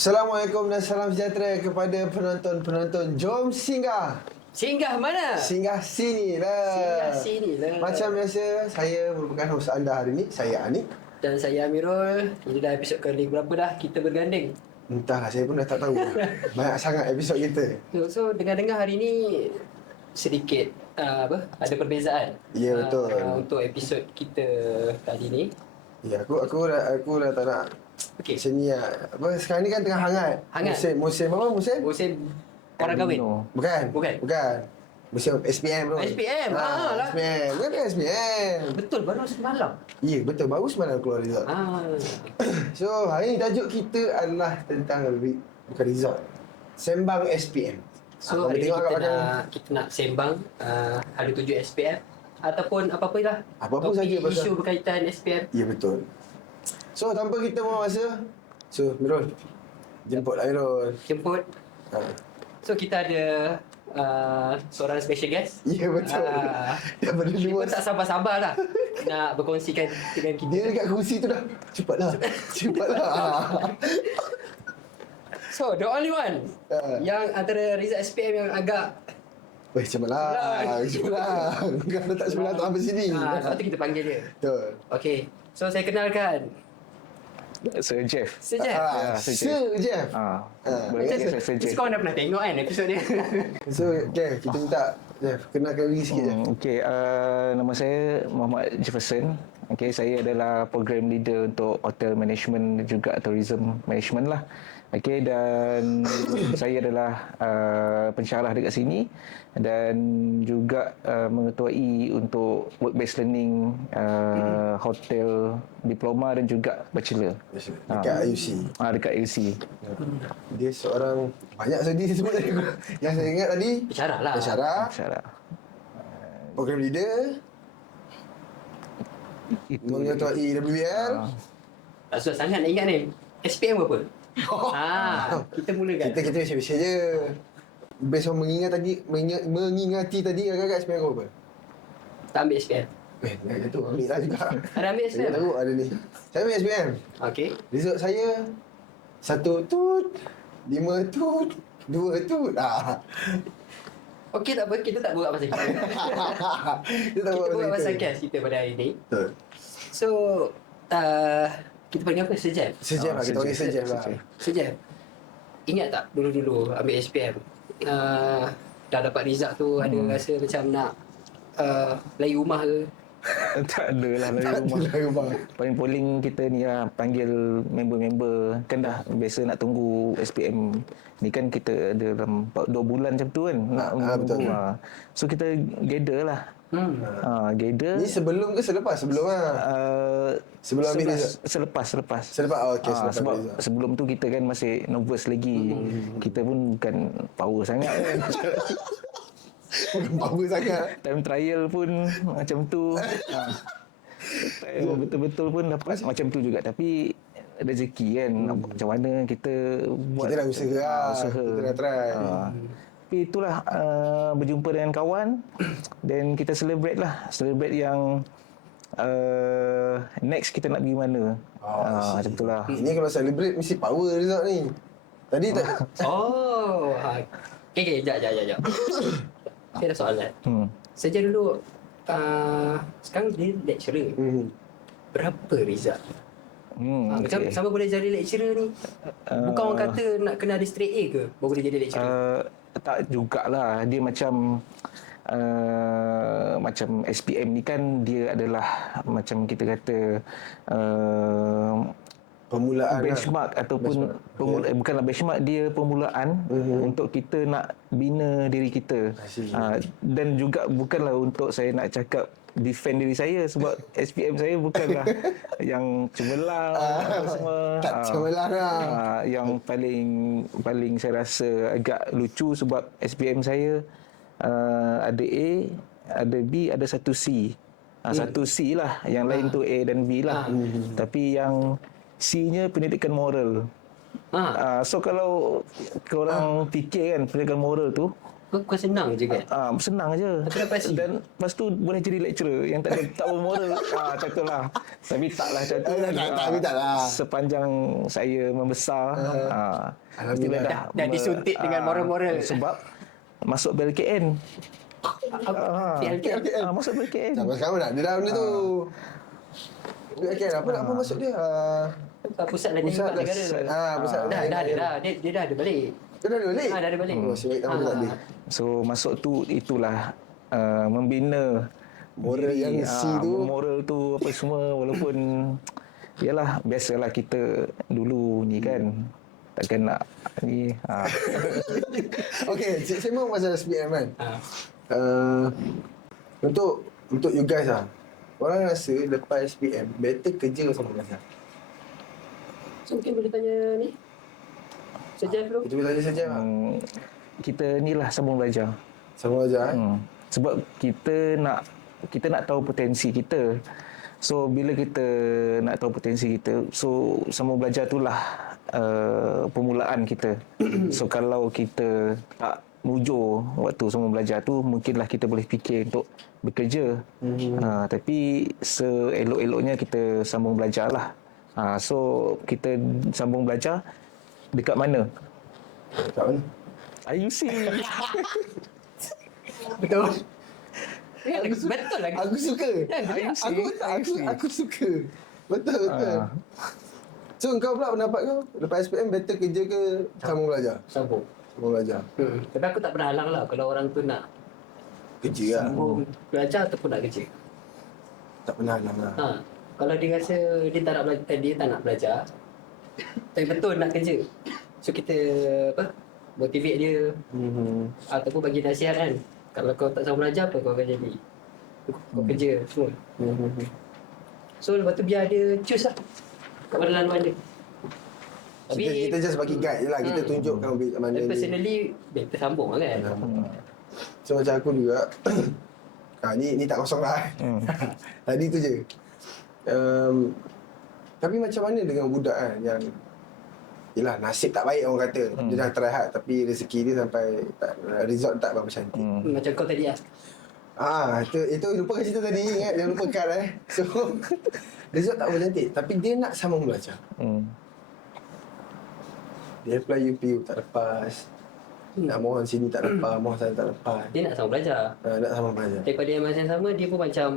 Assalamualaikum dan salam sejahtera kepada penonton-penonton. Jom singgah. Singgah mana? Singgah sini lah. Singgah sini lah. Macam biasa, saya merupakan host anda hari ini. Saya Anik. Dan saya Amirul. Ini dah episod kali berapa dah kita berganding? Entahlah, saya pun dah tak tahu. Banyak sangat episod kita. So dengar-dengar hari ni sedikit ada perbezaan. Ya, betul. Untuk episod kita kali ni. Ya, aku dah tak nak. Okey. Macam ni lah. Sekarang ni kan tengah hangat. Hangat. Musim apa? Musim? Musim orang kahwin. Bukan. Bukan. Musim SPM bro. SPM. Lah. SPM. Bukan SPM. Betul, baru semalam. Ya, betul. Baru semalam keluar result. So, hari ni tajuk kita adalah tentang bukan result. Sembang SPM. So, hari ni kita nak sembang hari 7 SPM ataupun apa-apa lah. Apa-apa saja pasal isu berkaitan SPM. Ya, betul. So, tanpa kita buang masa, Mirul, jemputlah Mirul. Jemput. So, kita ada seorang special guest. Ya, betul. Daripada Dia pun luar. tak sabar-sabar lah nak berkongsikan dengan kita. Dia dekat kursi tu dah. Cepatlah. So, the only one yang antara Rizal SPM yang agak Weh, cepatlah. Kau letak sebelah tu sampai sini. lepas tu kita panggil dia. Betul. Okay, so saya kenalkan Sir Jeff. Sir Jeff. Sir Jeff. Macam Sir Jeff. kau dah pernah tengok kan episod dia. So, Jeff, kita minta Jeff, kenalkan diri sikit je. Okey, nama saya Muhammad Jefferson. Okey, saya adalah program leader untuk hotel management dan juga tourism management lah. Okey, dan saya adalah pensyarah dekat sini dan juga mengetuai untuk work based learning hotel diploma dan juga bachelor Dekat IUC. dekat IUC. Dia seorang banyak tadi sebut tadi. Yang saya ingat tadi Pensyarah lah. Pensyarah. program leader, Itu mengetuai WBL. Tak susah sangat nak ingat ni. SPM berapa? Kita mulakan. Kita biasa-biasa je. Based on mengingati tadi agak-agak SPM berapa? Tak ambil SPM. Jangan tu ambil lah juga. Ada ambil Saya SPM? tahu ada ni. Saya ambil SPM. Okay. Result saya 1 tut, 5 tut, 2 tut. Okey, tak apa. Kita tak buat pasal kita. Kita Kita buat pasal kes kita pada hari ni. Betul. So, kita panggil apa? Sir Jeff? Sejam lah, kita panggil sejam lah. Sir Jeff, ingat tak dulu-dulu ambil SPM? Dah dapat result tu, ada rasa macam nak lari rumah ke? tak ada lah dari rumah. Paling polling kita ni lah panggil member-member. Kan dah biasa nak tunggu SPM ni kan kita ada dalam 2 bulan macam tu kan nak betul. So kita gather lah. Gather. Ni sebelum ke selepas? Sebelum lah. Sebelum ambil result? Selepas. Selepas? Okey, selepas sebab ambil result. sebelum tu kita kan masih nervous lagi. Kita pun bukan power sangat kan. Bukan power sangat. Time trial pun macam tu. Betul-betul pun dapat macam tu juga. Tapi rezeki kan macam mana kita buat. Kita dah usaha lah. Kita dah try. Tapi itulah berjumpa dengan kawan dan kita celebrate yang next kita nak pergi mana. Macam tu lah. Ini kalau celebrate mesti power result ni. Tadi tak. Okay, sekejap. Saya ada soalan. Sejak dulu, sekarang dia lecturer. Berapa result? Macam sama boleh jadi lecturer ni? Bukan orang kata nak kena ada straight A ke baru boleh jadi lecturer? Tak jugalah. Dia macam SPM ni kan dia adalah macam kita kata Permulaan benchmark lah. ataupun bukanlah benchmark, dia permulaan untuk kita nak bina diri kita. Dan juga bukanlah untuk saya nak cakap defend diri saya sebab SPM saya bukanlah yang cemerlang semua. Tak cemerlang lah. Yang paling saya rasa agak lucu sebab SPM saya ada A, ada B, ada satu C. Satu C lah, yang lain tu A dan B lah. Tapi yang C-nya pendidikan moral. So kalau korang fikir kan pendidikan moral tu Kau senang je kan? Senang je. Tapi dapat C. Dan lepas tu boleh jadi lecturer yang tak bermoral. Macam tu lah. Tapi taklah macam tu. Tapi taklah. Sepanjang saya membesar, Alhamdulillah. Dah disuntik dengan moral-moral. Sebab masuk BLKN. PLKN. Masuk BLKN. Sampai sekarang nak dia dah benda tu. Okay, apa masuk dia? Pusat Latihan Negara. Pusat Dah ada. Dia dah ada balik. Dia dah ada balik? Dah ada balik. Oh, sebaik tahu tak ada. So masuk tu itulah membina Moral yang C tu. moral tu apa semua, walaupun yalah biasalah kita dulu ni kan takkan nak ni Okay, sembang pasal SPM kan. Untuk you guys lah, orang rasa lepas SPM better kerja sama belajar. So mungkin boleh tanya ni Sejaf dulu. Kita boleh tanya saja lah. kita ni lah sambung belajar. Sama belajar Sebab kita nak tahu potensi kita. So bila kita nak tahu potensi kita, so sambung belajar itulah permulaan kita. So kalau kita tak mujur waktu sambung belajar tu, mungkinlah kita boleh fikir untuk bekerja. Tapi seelok-eloknya kita sambung belajar lah. So kita sambung belajar dekat mana? Kat mana? IUC. Betul. Betul lagi. Aku suka. Aku suka. Betul. So kau pula pendapat kau lepas SPM better kerja ke sambung belajar? Sambung. Sambung belajar. Tapi aku tak pernah halang lah kalau orang tu nak Kerja lah. sambung belajar ataupun nak kerja. Tak pernah lah. Kalau dia rasa dia tak nak belajar, dia tak nak belajar, tapi betul nak kerja. So kita motivate dia ataupun bagi nasihat kan. Kalau kau tak sambung belajar, apa kau akan jadi? Kau kerja semua. So lepas tu biar dia choose lah kat mana laluan dia. Tapi Kita just bagi guide je lah. Kita tunjukkan mana tapi ni. personally better sambung lah kan. So macam aku juga. Ni tak kosong lah. Tadi tu je. Tapi macam mana dengan budak kan yang yelah nasib tak baik orang kata. Dia dah try hard tapi rezeki dia sampai result tak berapa cantik. Macam kau tadi lah. Itu lupakan cerita tadi, ingat jangan lupakan So result tak berapa cantik tapi dia nak sambung belajar. Dia apply UPU tak lepas. Nak mohon sini tak lepas, mohon sana tak lepas. Dia nak sambung belajar. Nak sambung belajar. Tapi pada masa yang sama dia pun macam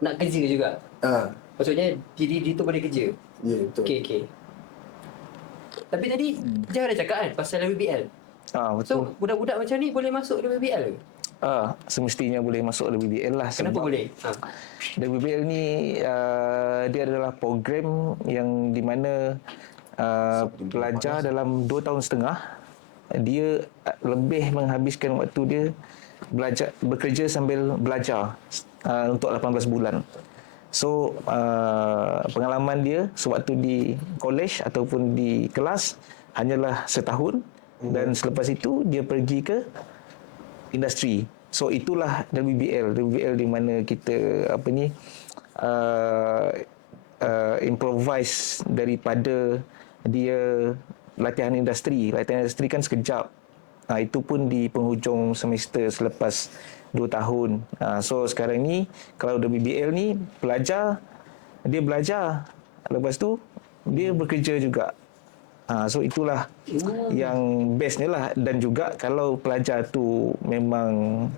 nak kerja juga. Maksudnya diri tu boleh kerja. Ya, betul. Okay. Tapi tadi jangan ada cakap kan pasal WBL. Betul. So budak-budak macam ni boleh masuk WBL ke? Semestinya boleh masuk WBL lah. Kenapa boleh? WBL ni dia adalah program yang di mana pelajar dalam 2 tahun setengah dia lebih menghabiskan waktu dia bekerja sambil belajar untuk 18 bulan. So pengalaman dia sewaktu di college ataupun di kelas hanyalah setahun dan selepas itu dia pergi ke industri. So itulah WBL di mana kita improvise daripada dia latihan industri. Latihan industri kan sekejap. Itu pun di penghujung semester selepas 2 tahun. So sekarang ni kalau WBL ni dia belajar. Lepas tu dia bekerja juga. So itulah yang bestnya lah. Dan juga kalau pelajar tu memang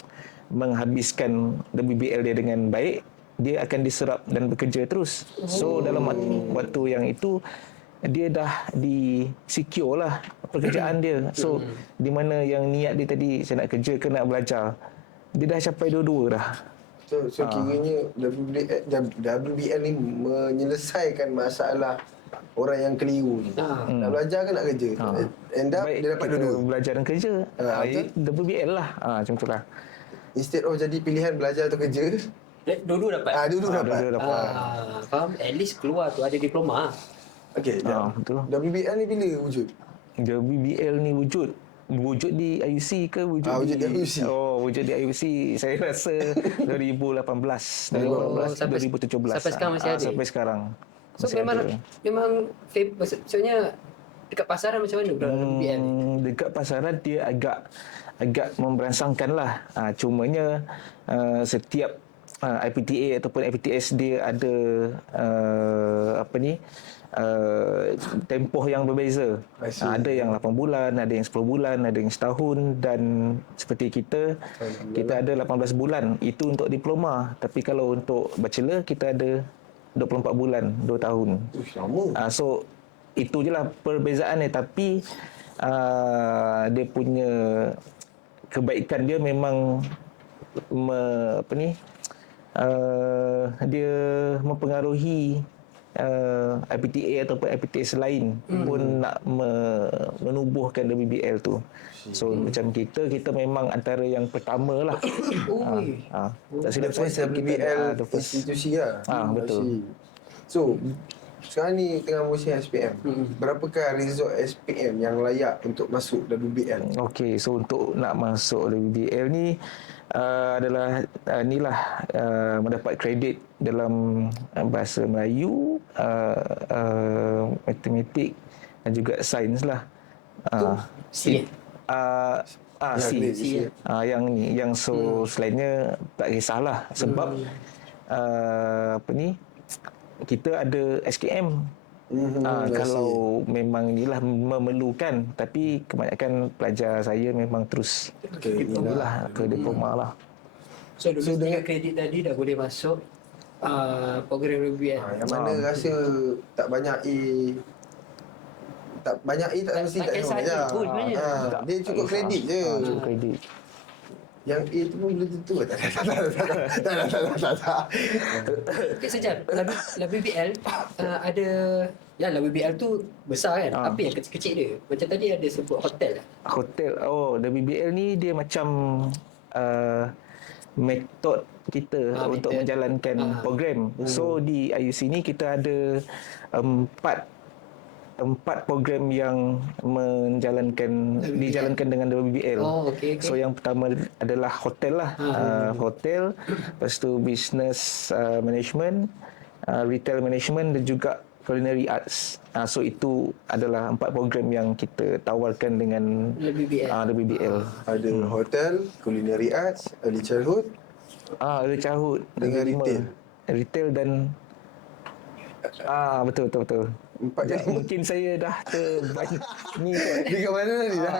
menghabiskan WBL dia dengan baik, dia akan diserap dan bekerja terus. So dalam waktu yang itu dia dah di-secure lah pekerjaan dia. So di mana yang niat dia tadi saya nak kerja ke nak belajar, dia dah capai dua-dua dah. So kiranya WBL ni menyelesaikan masalah orang yang keliru ni. Nak belajar ke nak kerja? End up Baik, dia dapat dua-dua. belajar dan kerja. WBL lah. Macam tu lah. Instead of jadi pilihan belajar atau kerja, Dua-dua dapat. dua-dua dapat. Faham? At least keluar tu ada diploma. Okey, betul. WBL ni bila wujud? WBL ni wujud di IUC ke wujud di IUC? Wujud di IUC saya rasa 2018 2017 Sampai sekarang masih ada? Sampai sekarang So masih memang maksudnya dekat pasaran macam mana WBL ni? Dekat pasaran dia agak agak memberansangkan lah. Cumanya setiap IPTA ataupun FPTS dia ada tempoh yang berbeza. Ada yang 8 bulan, ada yang 10 bulan, ada yang setahun, dan seperti kita ada 18 bulan. Itu untuk diploma. Tapi kalau untuk bachelor kita ada 24 bulan, 2 tahun. Lama. So itu je lah perbezaan ni. Tapi dia punya kebaikan dia memang dia mempengaruhi IPTA ataupun IPTS lain pun nak menubuhkan WBL tu. So macam kita memang antara yang pertama lah. Tak silap saya WBL the first. institusi lah. Betul. So sekarang ni tengah musim SPM. Berapakah result SPM yang layak untuk masuk WBL? Okey, so untuk nak masuk WBL ni adalah mendapat kredit dalam bahasa Melayu, matematik dan juga sains lah. C. C. Yang selainnya tak kisahlah sebab kita ada SKM. Kalau memang inilah memerlukan, tapi kebanyakan pelajar saya memang terus ke diploma lah. So dengan kredit tadi dah boleh masuk program WBL. Yang mana rasa tak banyak A, tak mesti tak kisah je. Dia cukup kredit je. Cukup kredit. Yang A tu pun belum tentu. Tak. Okay, sekejap. WBL ada... Ya, WBL tu besar kan? Apa yang kecil-kecil dia? Macam tadi ada sebut hotel. Hotel. WBL ni dia macam metod kita untuk menjalankan program. So di IUC ni kita ada empat program yang dijalankan dengan WBL. Okay. So yang pertama adalah hotel lah. Hotel, lepas tu business management, retail management dan juga culinary arts. So itu adalah 4 program yang kita tawarkan dengan WBL. Ada hotel, culinary arts, early childhood. Early childhood dengan retail. Retail dan betul. Mungkin saya dah terbanyak ni kot. Di ke mana ni dah?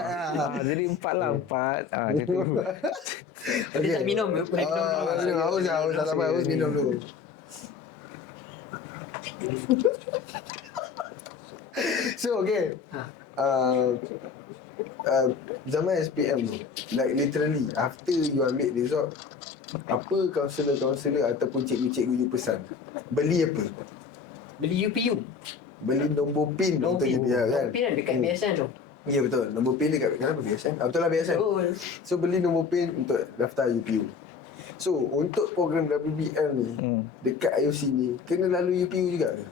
Jadi 4 lah, 4. Macam tu. Dia tak minum. Boleh minum. Haus minum dulu. So okay. Zaman SPM tu, like literally after you ambil result, apa kaunselor ataupun cikgu-cikgu you pesan? Beli apa? Beli UPU. Beli nombor PIN untuk dia kan? Nombor PIN dekat BSN tu. Ya betul, nombor PIN dekat kenapa BSN? Betul lah BSN. So beli nombor PIN untuk daftar UPU. So untuk program WBL ni dekat IUC ni kena lalu UPU juga ke?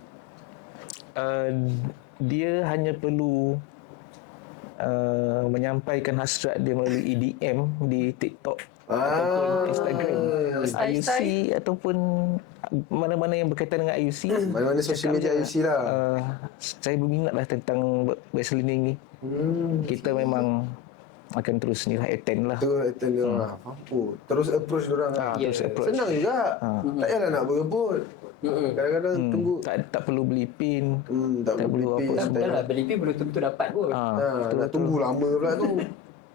Dia hanya perlu menyampaikan hasrat dia melalui EDM di TikTok ataupun Instagram IUC ataupun mana-mana yang berkaitan dengan IUC, mana-mana sosial media IUC lah. Saya berminatlah tentang Wesleyan ni. Kita memang akan terus ni lah attend lah. Terus attend dia orang. Terus approach dia orang. Terus approach. Senang juga. Tak payahlah nak berebut. Kadang-kadang tunggu. Tak perlu beli PIN. Tak perlu beli PIN. Tak lah, beli PIN belum tentu dapat pun. Nak tunggu lama pula tu.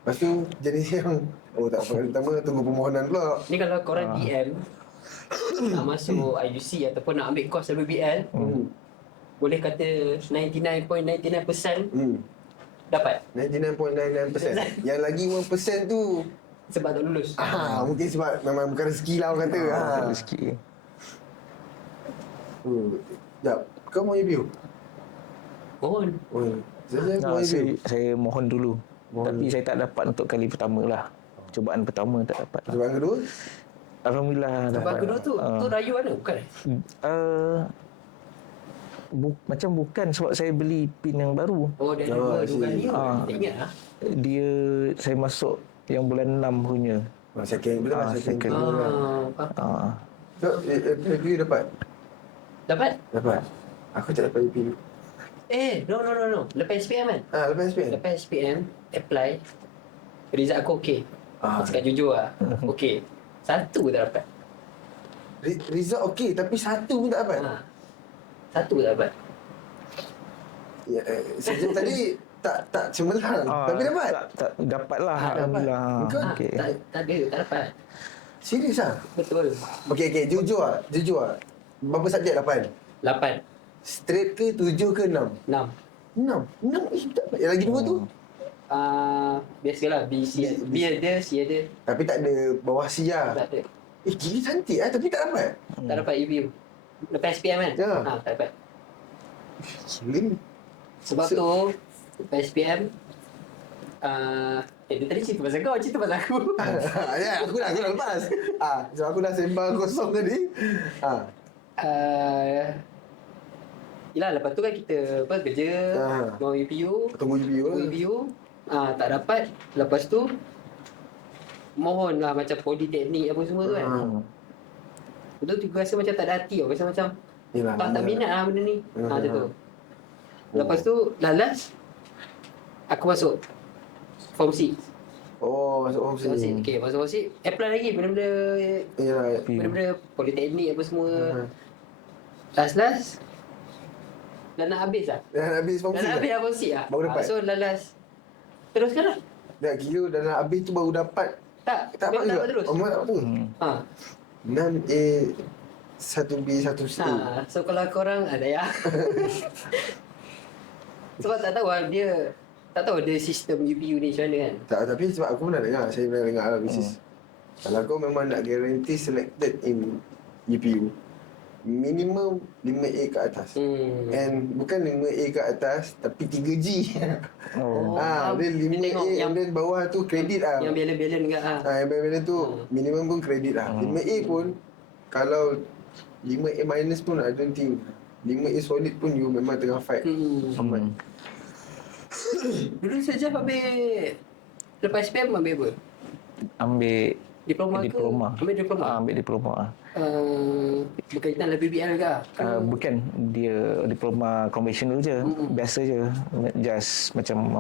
Lepas tu jenis yang tak apa, pertama tunggu permohonan pula. Ni kalau korang DM nak masuk IUC ataupun nak ambil course WBL, boleh kata 99.99% dapat. 99.99%. Yang lagi 1% tu sebab tak lulus. Mungkin sebab memang bukan rezeki lah orang kata. Rezeki. Sekejap, kau mau review? Mohon. Saya mohon dulu. Tapi saya tak dapat untuk kali pertama lah. Cubaan pertama tak dapat. Cubaan kedua? Alhamdulillah dapat. Cubaan kedua tu rayu mana? Bukan? Macam bukan sebab saya beli PIN yang baru. Dia ada 2 kali. Tak ingat lah. Saya masuk yang bulan 6 punya. Second bulan. So, review dapat? Dapat? Dapat. Aku tak dapat review. No. Lepas SPM kan? Lepas SPM? Lepas SPM, apply. result aku okey. Cakap jujur lah. Okey. Satu pun tak dapat. Result okey tapi satu pun tak dapat. Satu pun tak dapat. Ya, sejak tadi tak cemerlang tapi dapat. Tak dapat lah. Alhamdulillah. Kau Okey. Tak ada, tak dapat. serius ah? Betul. Okey, jujur ah. Berapa subjek 8? 8, Straight ke 7 ke 6? 6. 6 tak dapat. Yang lagi 2 tu? Biasalah B ada, C ada. Tapi tak ada bawah C lah. Tak ada. Gila cantik lah tapi tak dapat. Tak dapat EBU. Lepas SPM kan? Ya. Tak dapat. Gila ni. Sebab tu lepas SPM dia tadi cerita pasal kau, cerita pasal aku. Ya, aku dah lepas. So aku dah sembang kosong tadi. Yelah, lepas tu kan kita kerja, mau UPU. Tunggu UPU lah. UPU, tak dapat. Lepas tu mohon lah macam politeknik apa semua tu kan. Betul tu rasa macam tak ada hati tau. Rasa macam Yelah, tak minat lah benda ni. Macam tu. Lepas tu lalas aku masuk Form 6. Oh, masuk Form Form 6. 6. Okay, masuk Form 6. Apply lagi benda-benda Yelah. benda-benda politeknik apa semua. Last dah nak habis lah. Dah nak habis Form 6 Dah nak habis lah Form 6 lah. Baru dapat? So lalas teruskan lah. Dah kira dah nak habis tu baru dapat. Tak dapat memang juga? terus. Oh, memang tak betul. 6A 1B 1C. So kalau korang ada ya. Sebab tak tahu lah dia, tak tahu ada sistem UPU ni macam mana kan. Tak, tapi sebab aku pernah dengar, saya pernah dengar lah which is kalau kau memang nak guarantee selected in UPU, minimum 5A ke atas. And bukan 5A ke atas tapi 3G. Dia 5A yang then bawah tu kredit lah. Yang balance-balance enggak ah. Yang balance tu minimum pun kredit lah. 5A pun kalau 5A minus pun I don't think 5A solid pun you memang tengah fight. Dulu Sejaf ambil lepas SPM ambil apa? Ambil Diploma ke? Ambil diploma. Ambil diploma. Berkaitan dengan BBL ke? Bukan, dia diploma konvensional je, biasa je, just macam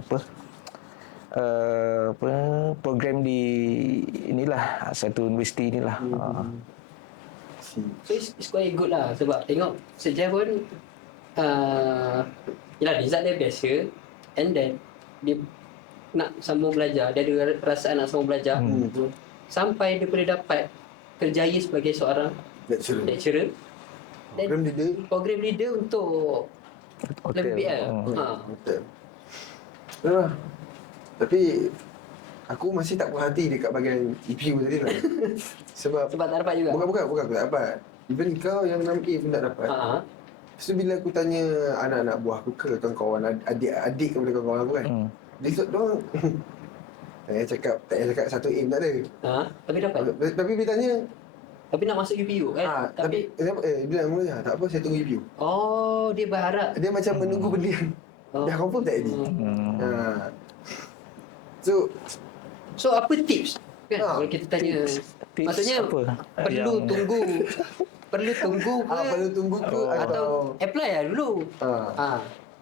program di inilah satu universiti inilah. So it's quite good lah sebab tengok Sejaf pun yelah result dia biasa and then dia nak sambung belajar, dia ada perasaan nak sambung belajar sampai dia boleh dapat kerjaya sebagai seorang lecturer dan program leader untuk BBL. Betul. Yalah. Tapi aku masih tak puas hati dekat bahagian EPU tadi lah. Sebab tak dapat juga. Bukan aku tak dapat. Even kau yang 6A pun tak dapat. So bila aku tanya anak-anak buah aku ke kawan-kawan adik-adik kepada kawan-kawan aku kan. Dia doang tak payah cakap 1A pun tak ada. Tapi dapat. Tapi dia tanya tapi nak masuk UPU kan? Tapi dia nak mula tak apa saya tunggu UPU. Oh, dia berharap. Dia macam menunggu belian. Dah confirm tak jadi. So apa tips kan kalau kita tanya? Tips maksudnya apa? perlu tunggu perlu tunggu ke atau apply lah dulu.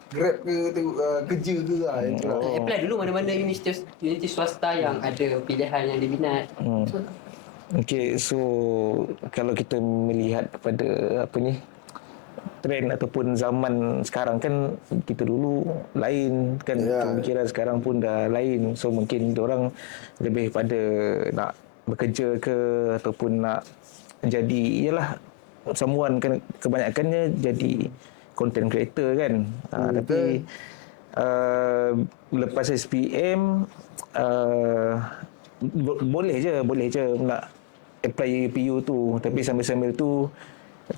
Grab ke kerja ke yang tu lah. Apply dulu mana-mana universiti swasta yang ada pilihan yang diminat. Okey, so kalau kita melihat kepada trend ataupun zaman sekarang kan kita dulu lain kan, pemikiran sekarang pun dah lain. So mungkin diorang lebih pada nak bekerja ke ataupun nak jadi, ialah someone kan kebanyakannya jadi content creator kan. Tapi lepas SPM boleh je nak apply UPU tu, tapi sambil-sambil tu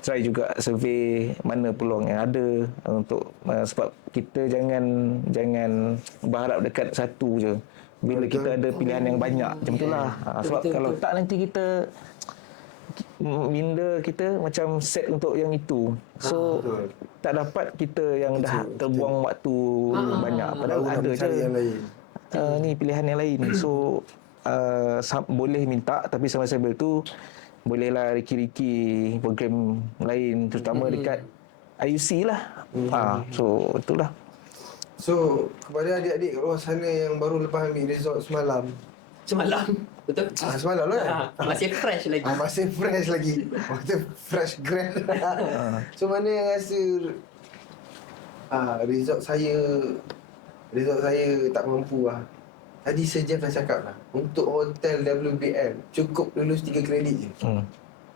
try juga survey mana peluang yang ada untuk sebab kita jangan berharap dekat satu je. Bila kita ada pilihan yang banyak macam itulah. Sebab kalau tak nanti kita minda kita macam set untuk yang itu. So tak dapat kita yang dah terbuang waktu banyak padahal ada je yang lain. Ni pilihan yang lain. So boleh minta tapi sambil-sambil tu bolehlah riki-riki program lain terutama dekat IUC lah. So itulah. So kepada adik-adik luar sana yang baru lepas ambil result semalam, Semalam. Betul? Semalam lah. Masih fresh lagi. Masih fresh lagi. Masih fresh grad. So mana yang rasa result saya tak mampu lah. Tadi Sir Jeff dah cakap lah, untuk hotel WBM cukup lulus 3 kredit je.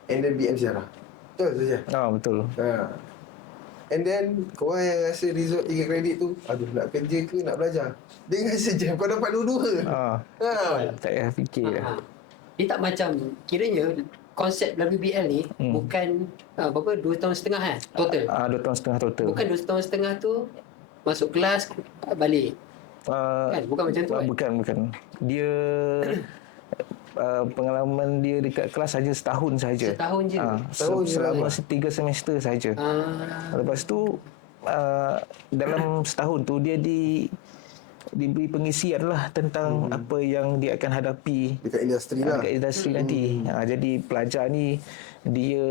And then BM sejarah. Betul Sir Jeff? Betul. And then korang yang rasa result 3 kredit tu, aduh nak kerja ke nak belajar, dengan Sir Jeff kau dapat dua-dua. Tak payah fikir lah. Dia tak macam, kiranya konsep WBL ni bukan berapa 2 tahun setengah kan total. 2 tahun setengah total. Bukan 2 tahun setengah tu masuk kelas balik. Kan bukan macam tu kan? Bukan. Dia pengalaman dia dekat kelas saja setahun saja. Setahun je. Selama 3 semester saja. Lepas tu dalam setahun tu dia diberi pengisian lah tentang apa yang dia akan hadapi dekat industri lah. Dekat industri nanti. Jadi pelajar ni dia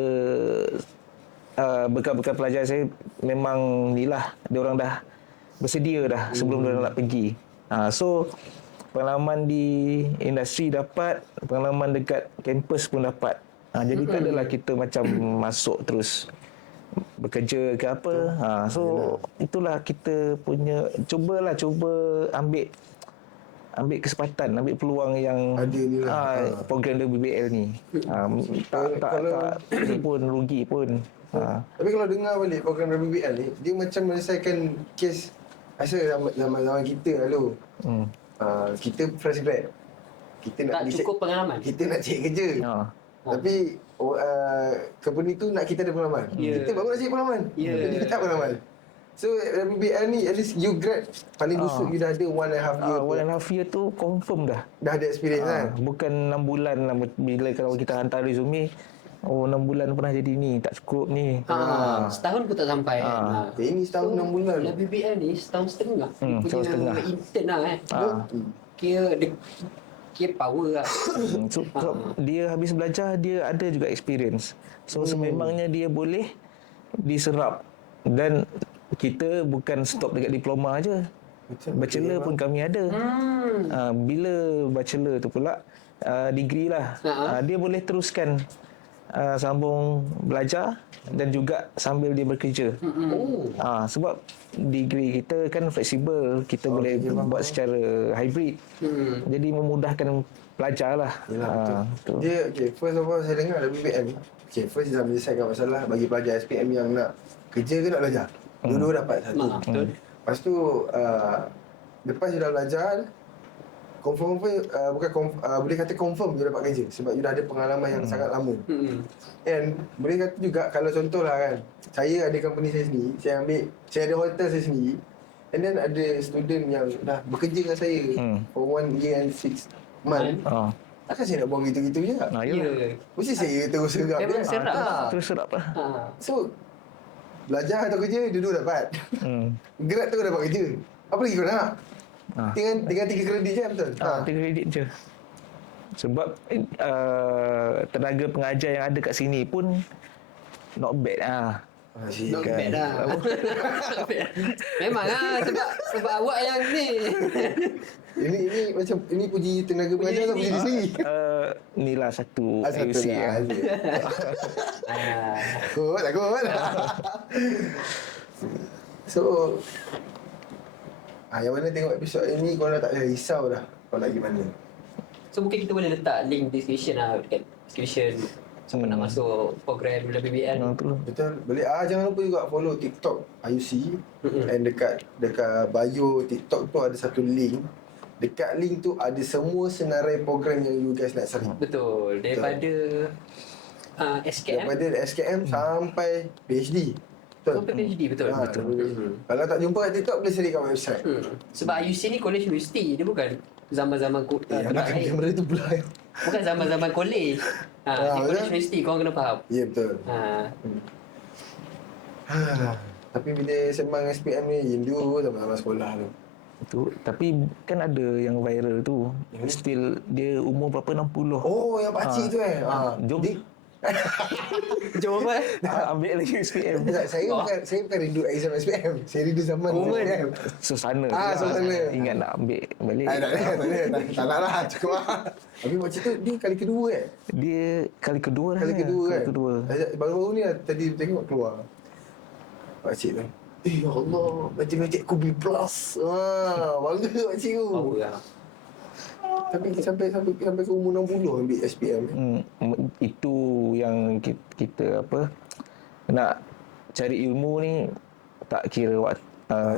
bekal-bekal pelajar saya memang ni lah, dia orang dah bersedia dah sebelum dia nak pergi. So pengalaman di industri dapat, pengalaman dekat kampus pun dapat. Jadi kan adalah kita macam masuk terus bekerja ke apa. So itulah kita punya cuba ambil kesempatan, ambil peluang yang ada ni lah. program WBL ni. Tak kita pun rugi pun. Tapi kalau dengar balik program WBL ni, dia macam menyelesaikan kes rasa zaman kita lalu. Kita fresh grad. Kita nak tak cukup pengalaman. Kita nak cari kerja. Tapi company tu nak kita ada pengalaman. Kita baru nak cari pengalaman. Kita tak pengalaman. So WBL ni at least you grad paling busuk you dah ada 1.5 year. 1.5 year tu confirm dah. Dah ada experience kan. Bukan 6 bulan lah, bila kalau kita hantar resume 6 bulan pernah jadi ni, tak cukup ni. Setahun pun tak sampai kan. Ini setahun 6 bulan. WBL ni setahun setengah. Dia setahun setengah. punya intern lah kan. Kira power lah. So dia habis belajar, dia ada juga experience. So sememangnya dia boleh diserap. Dan kita bukan stop dekat diploma aja. Bachelor pun kami ada. Bila bachelor tu pula degree lah. Dia boleh teruskan sambung belajar dan juga sambil dia bekerja. Sebab degree kita kan fleksibel, kita boleh buat secara hybrid. Jadi memudahkan pelajar lah. Dia first of all saya dengar WBM. First dah menyelesaikan masalah bagi pelajar SPM yang nak kerja ke nak belajar. Dua-dua dapat satu. Lepas tu lepas you dah belajar, confirm boleh kata confirm you dapat kerja sebab you dah ada pengalaman yang sangat lama. And boleh kata juga kalau contohlah kan, saya ada company saya sendiri, saya ada hotel saya sendiri, and then ada student yang dah bekerja dengan saya for 1 year and 6 months. Takkan saya nak buang gitu-gitu je tak? Mesti saya terus serap dia. Terus serap lah. So belajar atau kerja, dua-dua dapat. Grad tu dapat kerja. Apa lagi kau nak? Tinggal 3 kredit je, betul? 3 kredit je. Sebab tenaga pengajar yang ada kat sini pun not bad lah. Not bad lah. Memang lah sebab awak yang ni. Ini macam ini puji tenaga pengajar atau puji diri sendiri? Inilah satu IUC lah. Takut. So yang mana tengok episod ini kau dah tak payah risau dah kau nak pergi mana. So mungkin kita boleh letak link description lah dekat description siapa nak masuk program WBL. Betul. Boleh jangan lupa juga follow TikTok IUC. And dekat bio TikTok tu ada satu link. Dekat link tu ada semua senarai program yang you guys nak cari. Betul. Daripada SKM. Daripada SKM sampai PhD. Betul. Sampai PhD, betul. Kalau tak jumpa kat TikTok boleh cari kat website. Sebab IUC ni college university, dia bukan zaman-zaman kamera tu pula. Bukan zaman-zaman college. Dia college university, korang kena faham. Ya, betul. Tapi bila sembang SPM ni, rindu zaman-zaman sekolah tu. Tapi kan ada yang viral tu. Still dia umur berapa, 60. Oh, yang pakcik tu Jom. Jom apa? Ambil lagi SPM. Tak, saya bukan rindu exam SPM. Saya rindu zaman SPM. Suasana. Suasana. Ingat nak ambil balik. Tak nak lah. Cukup lah. Tapi macam tu, dia kali kedua kan? Dia kali kedua lah. Kali kedua kan? Kali kedua. Baru-baru ni lah, tadi tengok keluar. Pakcik tu. Ya Allah, matematik aku B+. Bangga pakcik tu. Apa lah? Tapi sampai ke umur 60 ambil SPM. Itu yang kita apa nak cari ilmu ni tak kira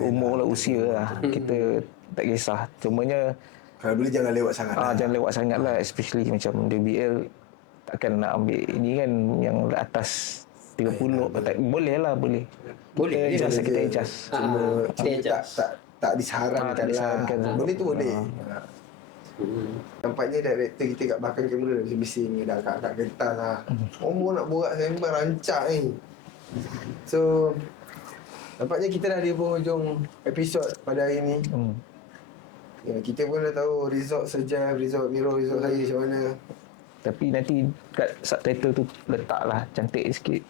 umur lah, usia lah. Kita tak kisah. Cumanya Kalau boleh jangan lewat sangat lah. jangan lewat sangat lah, especially macam DBL takkan nak ambil ni kan yang atas 30. Boleh lah, boleh. Boleh. Kita adjust. Cuma adjust. tak disarankan tak disarankan lah. lah. Boleh tu boleh. Nampaknya director kita kat belakang kamera dah bising-bising dah kat kertas lah. Orang nak borak sembang rancak ni. So nampaknya kita dah di penghujung episod pada hari ni. Ya, kita pun dah tahu result Sejaf, result Miro, result saya macam mana. Tapi nanti kat subtitle tu letaklah cantik sikit.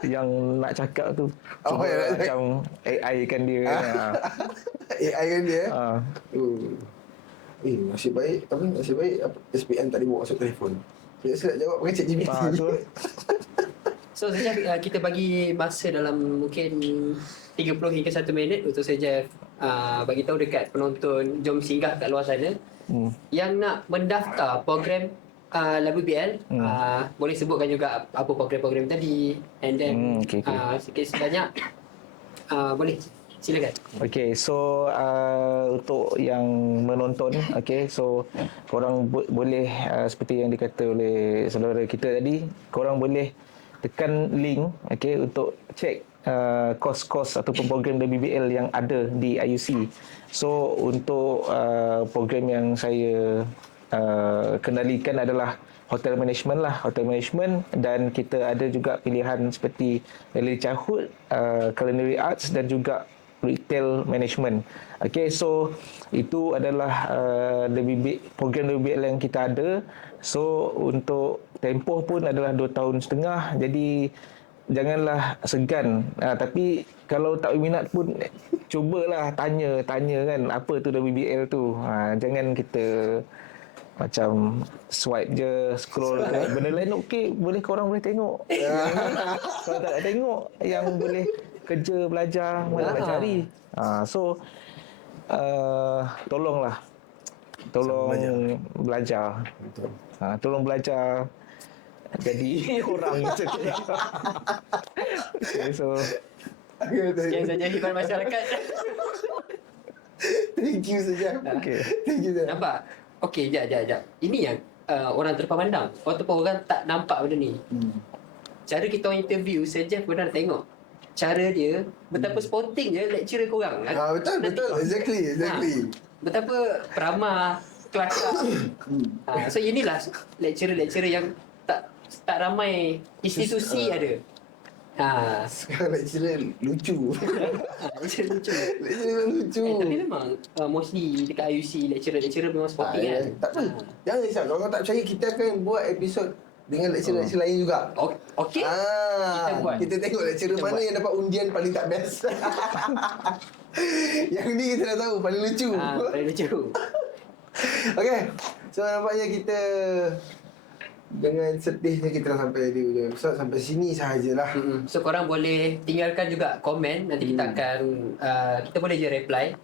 Yang nak cakap tu cuba macam AI kan dia. AI kan dia. Ha. Nasib baik SPM tak dibawa masuk telefon. Saya nak jawab pakai ChatGPT. Betul. So Sejaf, kita bagi masa dalam mungkin 30 hingga 1 minit untuk Sejaf bagi tahu dekat penonton, jom singgah kat luar sana yang nak mendaftar program LABBL, boleh sebutkan juga apa program-program tadi, and then Okay. sikit sebanyak boleh silakan. Okay, so untuk yang menonton, okay, so korang boleh seperti yang dikata oleh saudara kita tadi, korang boleh tekan link, okay, untuk cek kos-kos ataupun program WBL yang ada di IUC. So untuk program yang saya kendalikan adalah hotel management lah, hotel management, dan kita ada juga pilihan seperti early childhood, culinary arts dan juga retail management. Okay, so itu adalah program WBL yang kita ada. So untuk tempoh pun adalah 2 tahun setengah. Jadi janganlah segan. Tapi kalau tak berminat pun cubalah tanya kan apa tu WBL tu. Jangan kita macam swipe je, scroll benda lain okey, boleh korang boleh tengok. Kalau tak nak tengok, yang boleh kerja belajar mana nak cari. So tolong belajar. Betul. Tolong belajar jadi orang macam tu. Okay, so Sekian saja hiburan masyarakat. Thank you saja. okay. Thank you saja. Nampak? Okey, jap. Ini yang orang terpandang ataupun orang tak nampak benda ni. Cara kita orang interview, Sejaf benar tengok cara dia betapa sporting je lecturer korang. Betul. Exactly. Betapa peramah, kelakar. So inilah lecturer-lecturer yang tak ramai institusi ada. Sekarang lecturer lucu. Lecturer lucu. Lecturer lucu. Tapi memang mostly dekat IUC lecturer memang sporting kan. Tak apa. Jangan risau. Kalau kau tak percaya, kita akan buat episod dengan lecturer-lecturer lain juga. Okey. Kita tengok lecturer mana yang dapat undian paling tak best. Yang ni kita dah tahu paling lucu. Paling lucu. Okay. So nampaknya kita dengan sedihnya kita dah sampai di ujung episod. Sampai sini sahajalah. So korang boleh tinggalkan juga komen. Nanti kita akan kita boleh je reply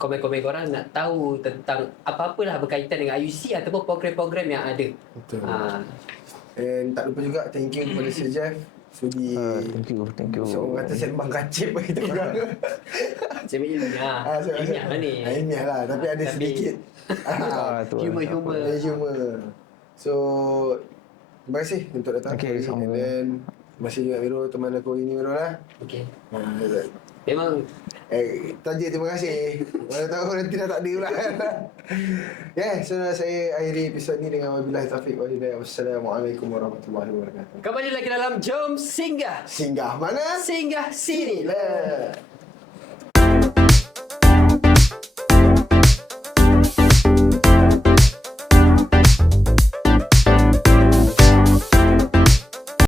komen-komen korang nak tahu tentang apa-apalah berkaitan dengan IUC ataupun program-program yang ada. Betul. And tak lupa juga thank you kepada Sejaf sudi. Thank you. So orang kata sembang kacip bagi kita orang. Saya ilmiah. Ilmiah lah ni. Ilmiah lah, tapi ada sedikit humor. So terima kasih untuk datang. Okay, and then terima kasih juga Miro, teman aku ini Miro lah. Okay. Memang taja terima kasih. Mana tahu nanti dah tak ada pula. So saya akhiri episod ni dengan wabillahi taufiq wal hidayah. Wassalamualaikum warahmatullahi wabarakatuh. kembali lagi dalam Jom Singgah. Singgah mana? Singgah sini. Sini lah.